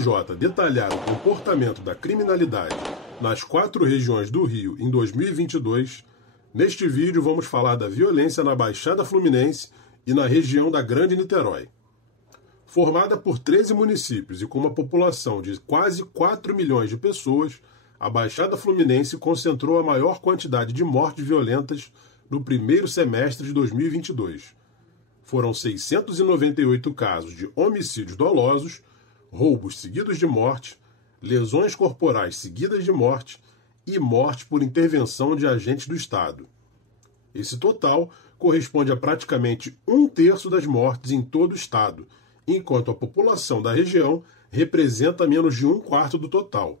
TRJ detalhar o comportamento da criminalidade nas 4 regiões do Rio em 2022, neste vídeo vamos falar da violência na Baixada Fluminense e na região da Grande Niterói. Formada por 13 municípios e com uma população de quase 4 milhões de pessoas, a Baixada Fluminense concentrou a maior quantidade de mortes violentas no primeiro semestre de 2022. Foram 698 casos de homicídios dolosos, roubos seguidos de morte, lesões corporais seguidas de morte e morte por intervenção de agentes do Estado. Esse total corresponde a praticamente 1/3 das mortes em todo o Estado, enquanto a população da região representa menos de 1/4 do total.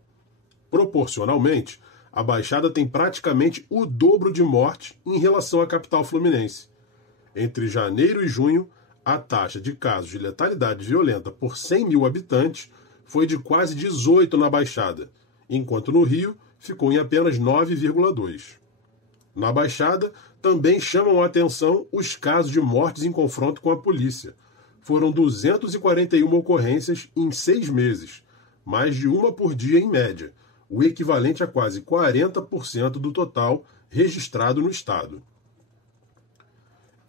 Proporcionalmente, a Baixada tem praticamente o dobro de mortes em relação à capital fluminense. Entre janeiro e junho, a taxa de casos de letalidade violenta por 100 mil habitantes foi de quase 18 na Baixada, enquanto no Rio ficou em apenas 9,2. Na Baixada, também chamam a atenção os casos de mortes em confronto com a polícia. Foram 241 ocorrências em 6 meses, mais de uma por dia em média, o equivalente a quase 40% do total registrado no Estado.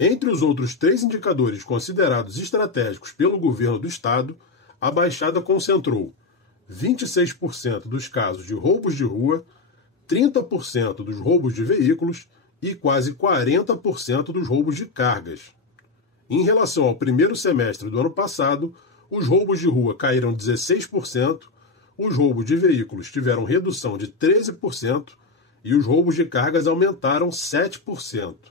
Entre os outros 3 indicadores considerados estratégicos pelo governo do Estado, a Baixada concentrou 26% dos casos de roubos de rua, 30% dos roubos de veículos e quase 40% dos roubos de cargas. Em relação ao primeiro semestre do ano passado, os roubos de rua caíram 16%, os roubos de veículos tiveram redução de 13% e os roubos de cargas aumentaram 7%.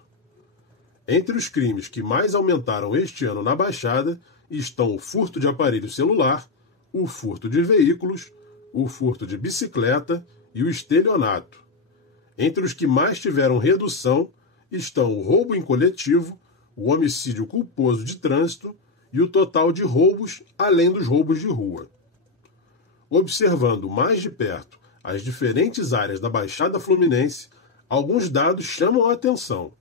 Entre os crimes que mais aumentaram este ano na Baixada estão o furto de aparelho celular, o furto de veículos, o furto de bicicleta e o estelionato. Entre os que mais tiveram redução estão o roubo em coletivo, o homicídio culposo de trânsito e o total de roubos além dos roubos de rua. Observando mais de perto as diferentes áreas da Baixada Fluminense, alguns dados chamam a atenção.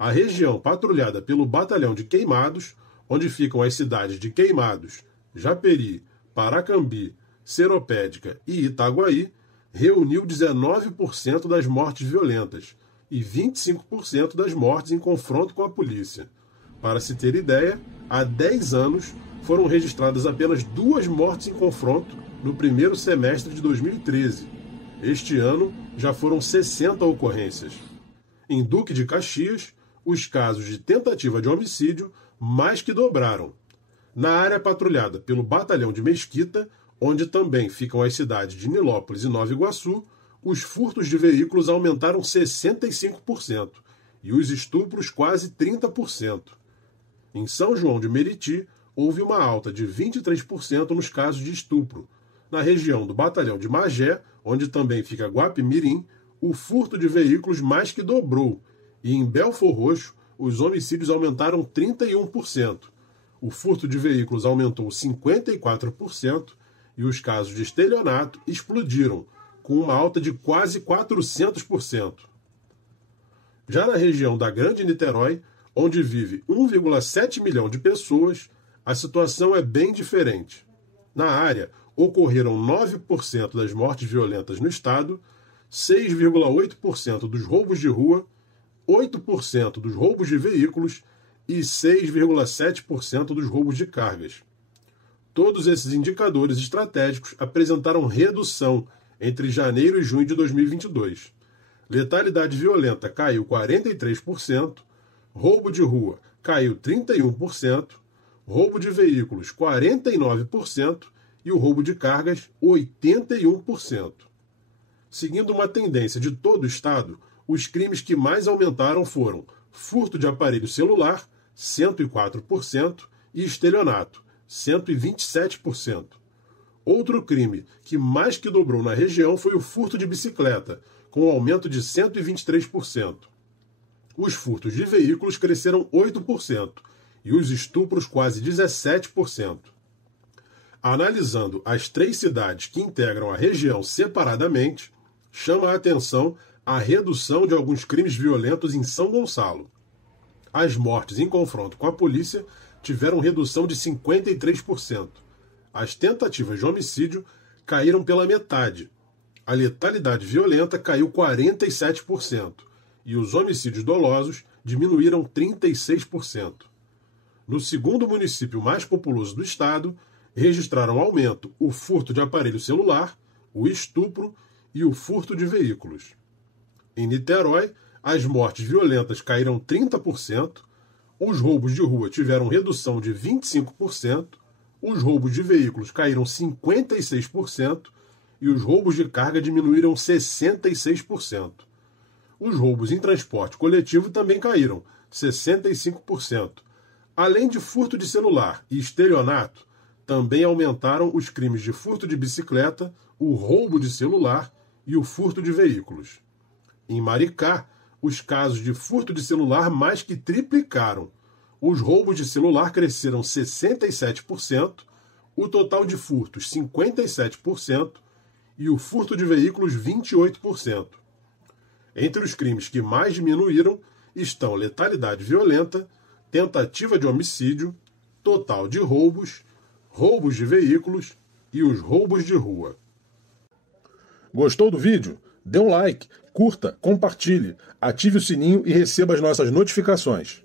A região patrulhada pelo Batalhão de Queimados, onde ficam as cidades de Queimados, Japeri, Paracambi, Seropédica e Itaguaí, reuniu 19% das mortes violentas e 25% das mortes em confronto com a polícia. Para se ter ideia, há 10 anos foram registradas apenas 2 mortes em confronto no primeiro semestre de 2013. Este ano já foram 60 ocorrências. Em Duque de Caxias, os casos de tentativa de homicídio mais que dobraram. Na área patrulhada pelo Batalhão de Mesquita, onde também ficam as cidades de Nilópolis e Nova Iguaçu, os furtos de veículos aumentaram 65% e os estupros quase 30%. Em São João de Meriti, houve uma alta de 23% nos casos de estupro. Na região do Batalhão de Magé, onde também fica Guapimirim, o furto de veículos mais que dobrou. E em Belfor Roxo, os homicídios aumentaram 31%. O furto de veículos aumentou 54% e os casos de estelionato explodiram, com uma alta de quase 400%. Já na região da Grande Niterói, onde vive 1,7 milhão de pessoas, a situação é bem diferente. Na área, ocorreram 9% das mortes violentas no estado, 6,8% dos roubos de rua, 8% dos roubos de veículos e 6,7% dos roubos de cargas. Todos esses indicadores estratégicos apresentaram redução entre janeiro e junho de 2022. Letalidade violenta caiu 43%, roubo de rua caiu 31%, roubo de veículos 49% e o roubo de cargas 81%. Seguindo uma tendência de todo o estado, os crimes que mais aumentaram foram furto de aparelho celular, 104%, e estelionato, 127%. Outro crime que mais que dobrou na região foi o furto de bicicleta, com um aumento de 123%. Os furtos de veículos cresceram 8% e os estupros quase 17%. Analisando as 3 cidades que integram a região separadamente, chama a atenção a redução de alguns crimes violentos em São Gonçalo. As mortes em confronto com a polícia tiveram redução de 53%. As tentativas de homicídio caíram pela metade. A letalidade violenta caiu 47% e os homicídios dolosos diminuíram 36%. No segundo município mais populoso do estado, registraram aumento o furto de aparelho celular, o estupro e o furto de veículos. Em Niterói, as mortes violentas caíram 30%, os roubos de rua tiveram redução de 25%, os roubos de veículos caíram 56% e os roubos de carga diminuíram 66%. Os roubos em transporte coletivo também caíram 65%. Além de furto de celular e estelionato, também aumentaram os crimes de furto de bicicleta, o roubo de celular e o furto de veículos. Em Maricá, os casos de furto de celular mais que triplicaram. Os roubos de celular cresceram 67%, o total de furtos 57% e o furto de veículos 28%. Entre os crimes que mais diminuíram estão letalidade violenta, tentativa de homicídio, total de roubos, roubos de veículos e os roubos de rua. Gostou do vídeo? Dê um like, curta, compartilhe, ative o sininho e receba as nossas notificações.